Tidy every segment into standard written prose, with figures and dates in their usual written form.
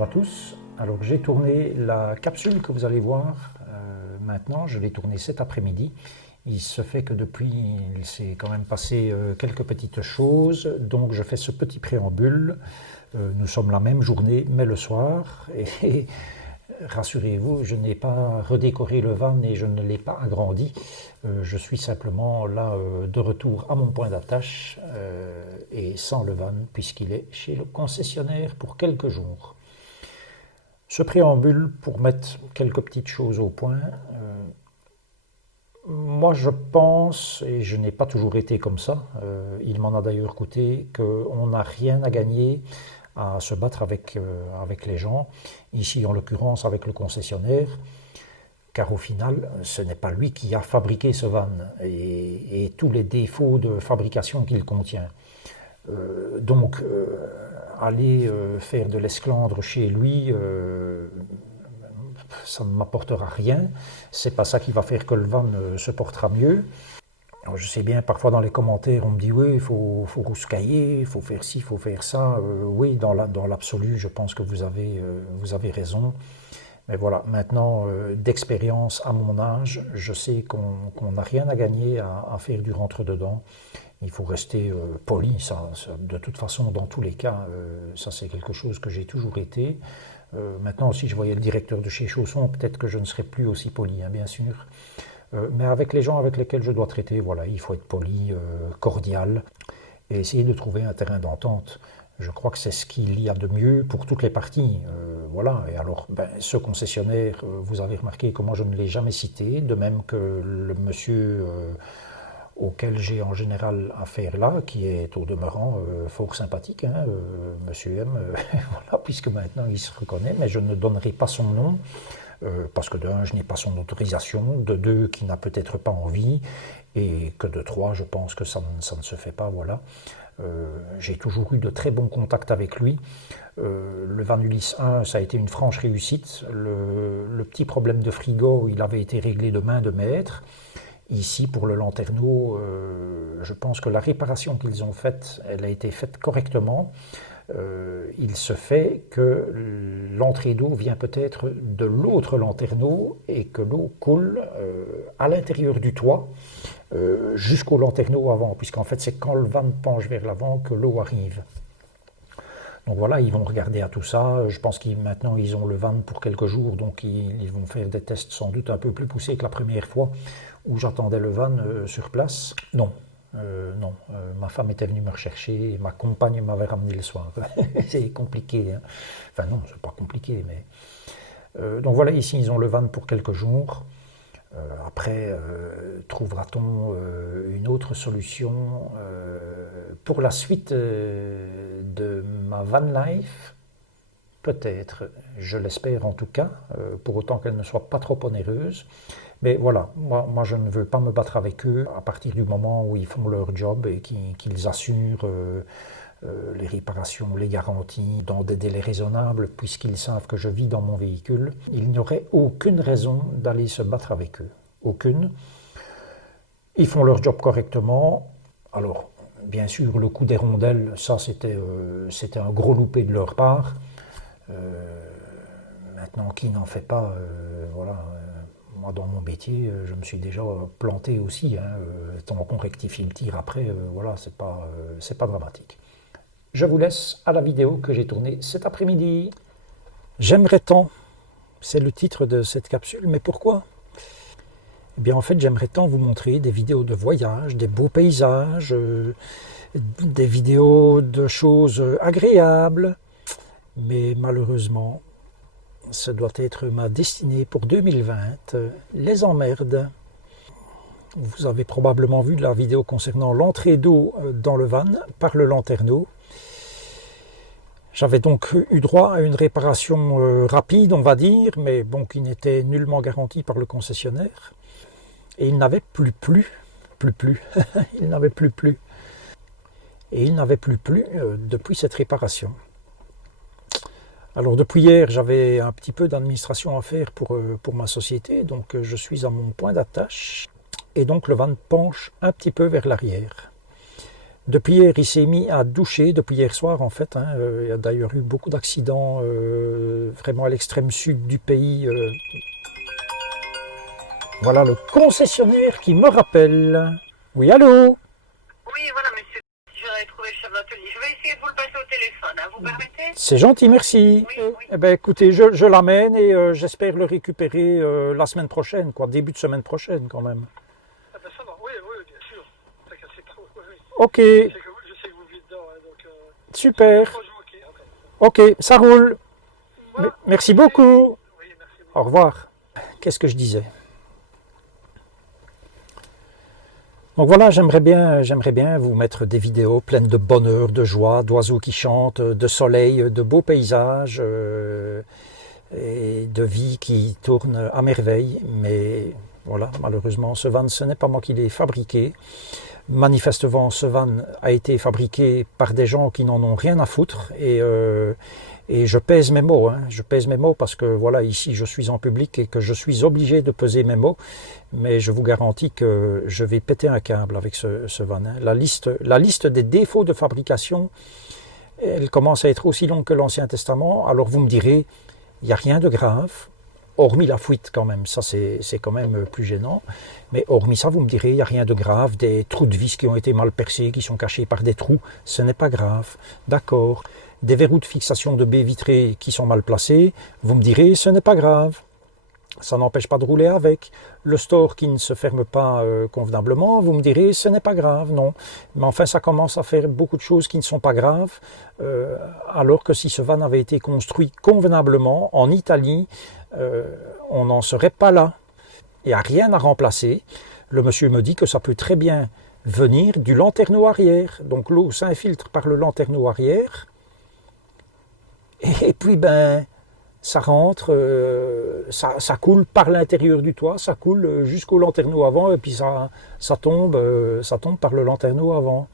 bonjour à tous. Alors j'ai tourné la capsule que vous allez voir maintenant, je l'ai tournée cet après-midi. Il se fait que depuis, il s'est quand même passé quelques petites choses, donc je fais ce petit préambule. Nous sommes la même journée, mais le soir, et rassurez-vous, je n'ai pas redécoré le van et je ne l'ai pas agrandi. Je suis simplement là de retour à mon point d'attache et sans le van puisqu'il est chez le concessionnaire pour quelques jours. Ce préambule pour mettre quelques petites choses au point. Moi je pense, et je n'ai pas toujours été comme ça, il m'en a d'ailleurs coûté, qu'on n'a rien à gagner à se battre avec les gens, ici en l'occurrence avec le concessionnaire, car au final ce n'est pas lui qui a fabriqué ce van et tous les défauts de fabrication qu'il contient. Donc aller faire de l'esclandre chez lui, ça ne m'apportera rien, c'est pas ça qui va faire que le van se portera mieux. Alors je sais bien, parfois dans les commentaires, on me dit oui, il faut rouscailler, il faut faire ci, il faut faire ça. Oui, dans l'absolu, je pense que vous avez raison. Mais voilà, maintenant, d'expérience à mon âge, je sais qu'on n'a rien à gagner à faire du rentre-dedans. Il faut rester poli, ça, de toute façon, dans tous les cas, ça c'est quelque chose que j'ai toujours été. Maintenant, si je voyais le directeur de chez Chausson, peut-être que je ne serais plus aussi poli, hein, bien sûr. Mais avec les gens avec lesquels je dois traiter, voilà, il faut être poli, cordial, et essayer de trouver un terrain d'entente. Je crois que c'est ce qu'il y a de mieux pour toutes les parties. Voilà. Et alors, ce concessionnaire, vous avez remarqué que moi je ne l'ai jamais cité, de même que le monsieur auquel j'ai en général affaire là, qui est au demeurant fort sympathique, hein, monsieur M, voilà, puisque maintenant il se reconnaît, mais je ne donnerai pas son nom. Parce que de un, je n'ai pas son autorisation, de deux, qui n'a peut-être pas envie, et que de trois, je pense que ça ne se fait pas, voilà. J'ai toujours eu de très bons contacts avec lui. Le Van Ulysse 1, ça a été une franche réussite. Le petit problème de frigo, il avait été réglé de main de maître. Ici, pour le Lanterneau, je pense que la réparation qu'ils ont faite, elle a été faite correctement. Il se fait que l'entrée d'eau vient peut-être de l'autre lanterneau et que l'eau coule à l'intérieur du toit jusqu'au lanterneau avant, puisqu'en fait c'est quand le van penche vers l'avant que l'eau arrive. Donc voilà, ils vont regarder à tout ça. Je pense qu'ils maintenant ils ont le van pour quelques jours, donc ils vont faire des tests sans doute un peu plus poussés que la première fois où j'attendais le van sur place. Non. Non, ma femme était venue me rechercher et ma compagne m'avait ramené le soir. C'est compliqué, hein. Enfin non, c'est pas compliqué, mais... donc voilà, ici ils ont le van pour quelques jours. Après, trouvera-t-on une autre solution pour la suite de ma van life? Peut-être, je l'espère en tout cas, pour autant qu'elle ne soit pas trop onéreuse. Mais voilà, moi je ne veux pas me battre avec eux à partir du moment où ils font leur job et qu'ils assurent les réparations, les garanties dans des délais raisonnables, puisqu'ils savent que je vis dans mon véhicule. Il n'y aurait aucune raison d'aller se battre avec eux. Aucune. Ils font leur job correctement. Alors, bien sûr, le coup des rondelles, ça c'était un gros loupé de leur part. Maintenant, qui n'en fait pas, voilà. Moi, dans mon métier, je me suis déjà planté aussi. Hein, tant qu'on rectifie le tir après, voilà, c'est pas dramatique. Je vous laisse à la vidéo que j'ai tournée cet après-midi. J'aimerais tant, c'est le titre de cette capsule, mais pourquoi? Eh bien, en fait, j'aimerais tant vous montrer des vidéos de voyage, des beaux paysages, des vidéos de choses agréables, mais malheureusement, ce doit être ma destinée pour 2020, les emmerdes. Vous avez probablement vu la vidéo concernant l'entrée d'eau dans le van par le Lanterneau. J'avais donc eu droit à une réparation rapide, on va dire, mais bon, qui n'était nullement garantie par le concessionnaire. Et il n'avait plus, il n'avait plus. Et il n'avait plus depuis cette réparation. Alors depuis hier, j'avais un petit peu d'administration à faire pour ma société, donc je suis à mon point d'attache, et donc le van penche un petit peu vers l'arrière. Depuis hier, il s'est mis à doucher, depuis hier soir en fait. Hein. Il y a d'ailleurs eu beaucoup d'accidents vraiment à l'extrême sud du pays. Voilà le concessionnaire qui me rappelle. Oui, allô? Oui, voilà, monsieur. J'aurais trouvé le chef d'atelier. Je vais essayer de vous le passer au téléphone. Hein. Vous permettez? C'est gentil, merci. Oui, oui. Eh ben, écoutez, je l'amène et j'espère le récupérer la semaine prochaine, quoi, début de semaine prochaine quand même. Ah ben ça va, oui, oui, bien sûr. T'inquiète pas, oui, oui. Ok, Je sais que vous vivez dedans, hein, donc... super. Franchement, ok. Ok, ça roule. Voilà. Merci beaucoup. Oui, merci beaucoup. Au revoir. Qu'est-ce que je disais? Donc voilà, j'aimerais bien vous mettre des vidéos pleines de bonheur, de joie, d'oiseaux qui chantent, de soleil, de beaux paysages et de vie qui tourne à merveille. Mais voilà, malheureusement, ce van, ce n'est pas moi qui l'ai fabriqué. Manifestement, ce van a été fabriqué par des gens qui n'en ont rien à foutre et je pèse mes mots, hein. Je pèse mes mots parce que voilà, ici je suis en public et que je suis obligé de peser mes mots, mais je vous garantis que je vais péter un câble avec ce van. Hein. La liste des défauts de fabrication, elle commence à être aussi longue que l'Ancien Testament, alors vous me direz, il n'y a rien de grave, hormis la fuite quand même, ça c'est quand même plus gênant, mais hormis ça, vous me direz, il n'y a rien de grave, des trous de vis qui ont été mal percés, qui sont cachés par des trous, ce n'est pas grave, d'accord. Des verrous de fixation de baies vitrées qui sont mal placés, vous me direz, ce n'est pas grave. Ça n'empêche pas de rouler avec. Le store qui ne se ferme pas convenablement, vous me direz, ce n'est pas grave, non. Mais enfin, ça commence à faire beaucoup de choses qui ne sont pas graves, alors que si ce van avait été construit convenablement en Italie, on n'en serait pas là. Il n'y a rien à remplacer. Le monsieur me dit que ça peut très bien venir du lanterneau arrière. Donc l'eau s'infiltre par le lanterneau arrière. Et puis, ben, ça rentre, ça coule par l'intérieur du toit, ça coule jusqu'au lanterneau avant, et puis ça tombe par le lanterneau avant.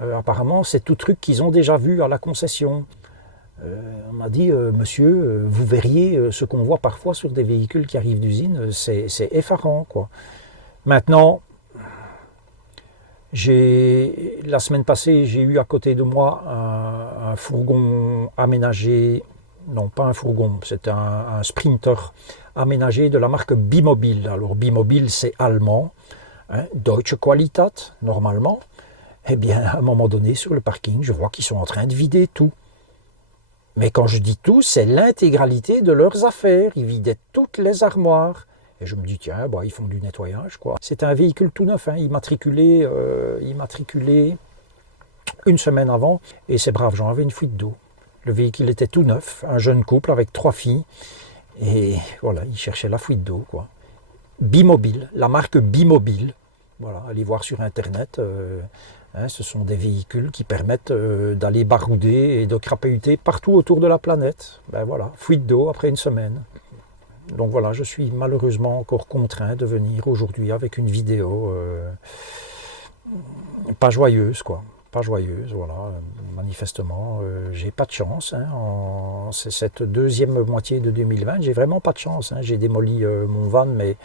Apparemment, c'est tout truc qu'ils ont déjà vu à la concession. On m'a dit, monsieur, vous verriez ce qu'on voit parfois sur des véhicules qui arrivent d'usine, c'est effarant, quoi. Maintenant, la semaine passée, j'ai eu à côté de moi un fourgon aménagé, non pas un fourgon, c'est un Sprinter aménagé de la marque Bimobil. Alors Bimobil, c'est allemand, hein, Deutsche Qualität, normalement. Eh bien, à un moment donné, sur le parking, je vois qu'ils sont en train de vider tout. Mais quand je dis tout, c'est l'intégralité de leurs affaires. Ils vidaient toutes les armoires. Et je me dis, tiens, bah, ils font du nettoyage, quoi. C'était un véhicule tout neuf, hein, immatriculé une semaine avant, et ces braves gens avaient une fuite d'eau. Le véhicule était tout neuf, un jeune couple avec 3 filles, et voilà, ils cherchaient la fuite d'eau, quoi. Bimobil, la marque Bimobil, voilà, allez voir sur internet, hein, ce sont des véhicules qui permettent d'aller barouder et de crapahuter partout autour de la planète. Ben voilà, fuite d'eau après une semaine. Donc voilà, je suis malheureusement encore contraint de venir aujourd'hui avec une vidéo pas joyeuse, quoi. Pas joyeuse, voilà. Manifestement, j'ai pas de chance. Hein, c'est cette deuxième moitié de 2020, j'ai vraiment pas de chance. Hein. J'ai démoli mon van, mais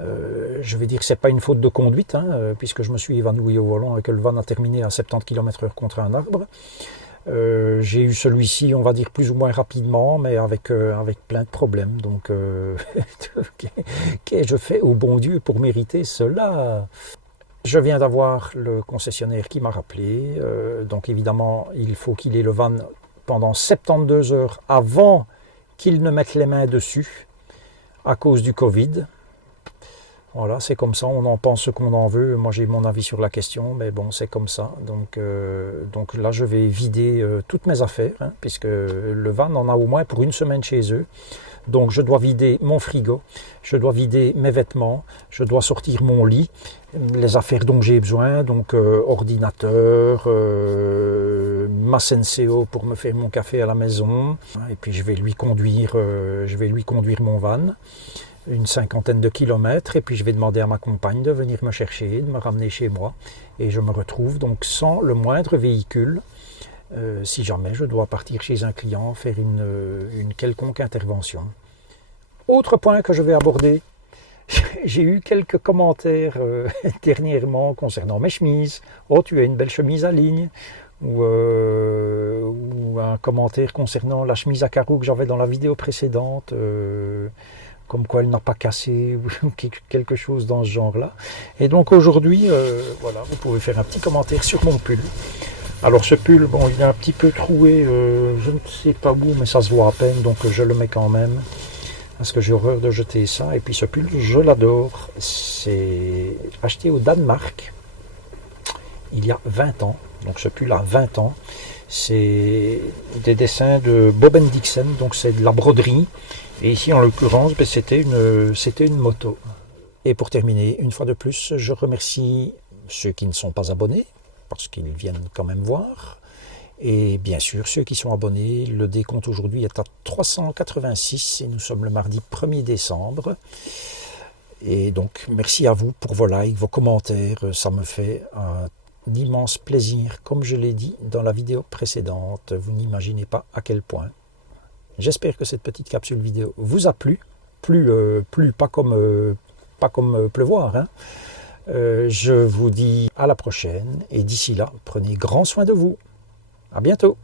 je vais dire que c'est pas une faute de conduite, hein, puisque je me suis évanoui au volant et que le van a terminé à 70 km/h contre un arbre. J'ai eu celui-ci, on va dire, plus ou moins rapidement, mais avec plein de problèmes. Donc, qu'ai-je fait au bon Dieu pour mériter cela? Je viens d'avoir le concessionnaire qui m'a rappelé. Donc, évidemment, il faut qu'il ait le van pendant 72 heures avant qu'il ne mette les mains dessus à cause du Covid. Voilà, c'est comme ça, on en pense ce qu'on en veut. Moi, j'ai mon avis sur la question, mais bon, c'est comme ça. Donc là, je vais vider toutes mes affaires, hein, puisque le van en a au moins pour une semaine chez eux. Donc, je dois vider mon frigo, je dois vider mes vêtements, je dois sortir mon lit, les affaires dont j'ai besoin, donc ordinateur, ma Senseo pour me faire mon café à la maison. Et puis, je vais lui conduire mon van. Une 50aine de kilomètres, et puis je vais demander à ma compagne de venir me chercher, de me ramener chez moi, et je me retrouve donc sans le moindre véhicule, si jamais je dois partir chez un client, faire une quelconque intervention. Autre point que je vais aborder, J'ai eu quelques commentaires dernièrement concernant mes chemises. Oh, tu as une belle chemise à ligne. Ou un commentaire concernant la chemise à carreaux que j'avais dans la vidéo précédente. Comme quoi elle n'a pas cassé ou quelque chose dans ce genre-là. Et donc aujourd'hui, voilà, vous pouvez faire un petit commentaire sur mon pull. Alors ce pull, bon, il est un petit peu troué, je ne sais pas où, mais ça se voit à peine, donc je le mets quand même. Parce que j'ai horreur de jeter ça. Et puis ce pull, je l'adore. C'est acheté au Danemark il y a 20 ans. Donc ce pull a 20 ans. C'est des dessins de Bob Dixon, donc c'est de la broderie. Et ici, en l'occurrence, ben, c'était une moto. Et pour terminer, une fois de plus, je remercie ceux qui ne sont pas abonnés, parce qu'ils viennent quand même voir. Et bien sûr, ceux qui sont abonnés, le décompte aujourd'hui est à 386 et nous sommes le mardi 1er décembre. Et donc, merci à vous pour vos likes, vos commentaires. Ça me fait un immense plaisir, comme je l'ai dit dans la vidéo précédente. Vous n'imaginez pas à quel point. J'espère que cette petite capsule vidéo vous a plu. Pas comme pleuvoir. Hein. Je vous dis à la prochaine et d'ici là, prenez grand soin de vous. À bientôt.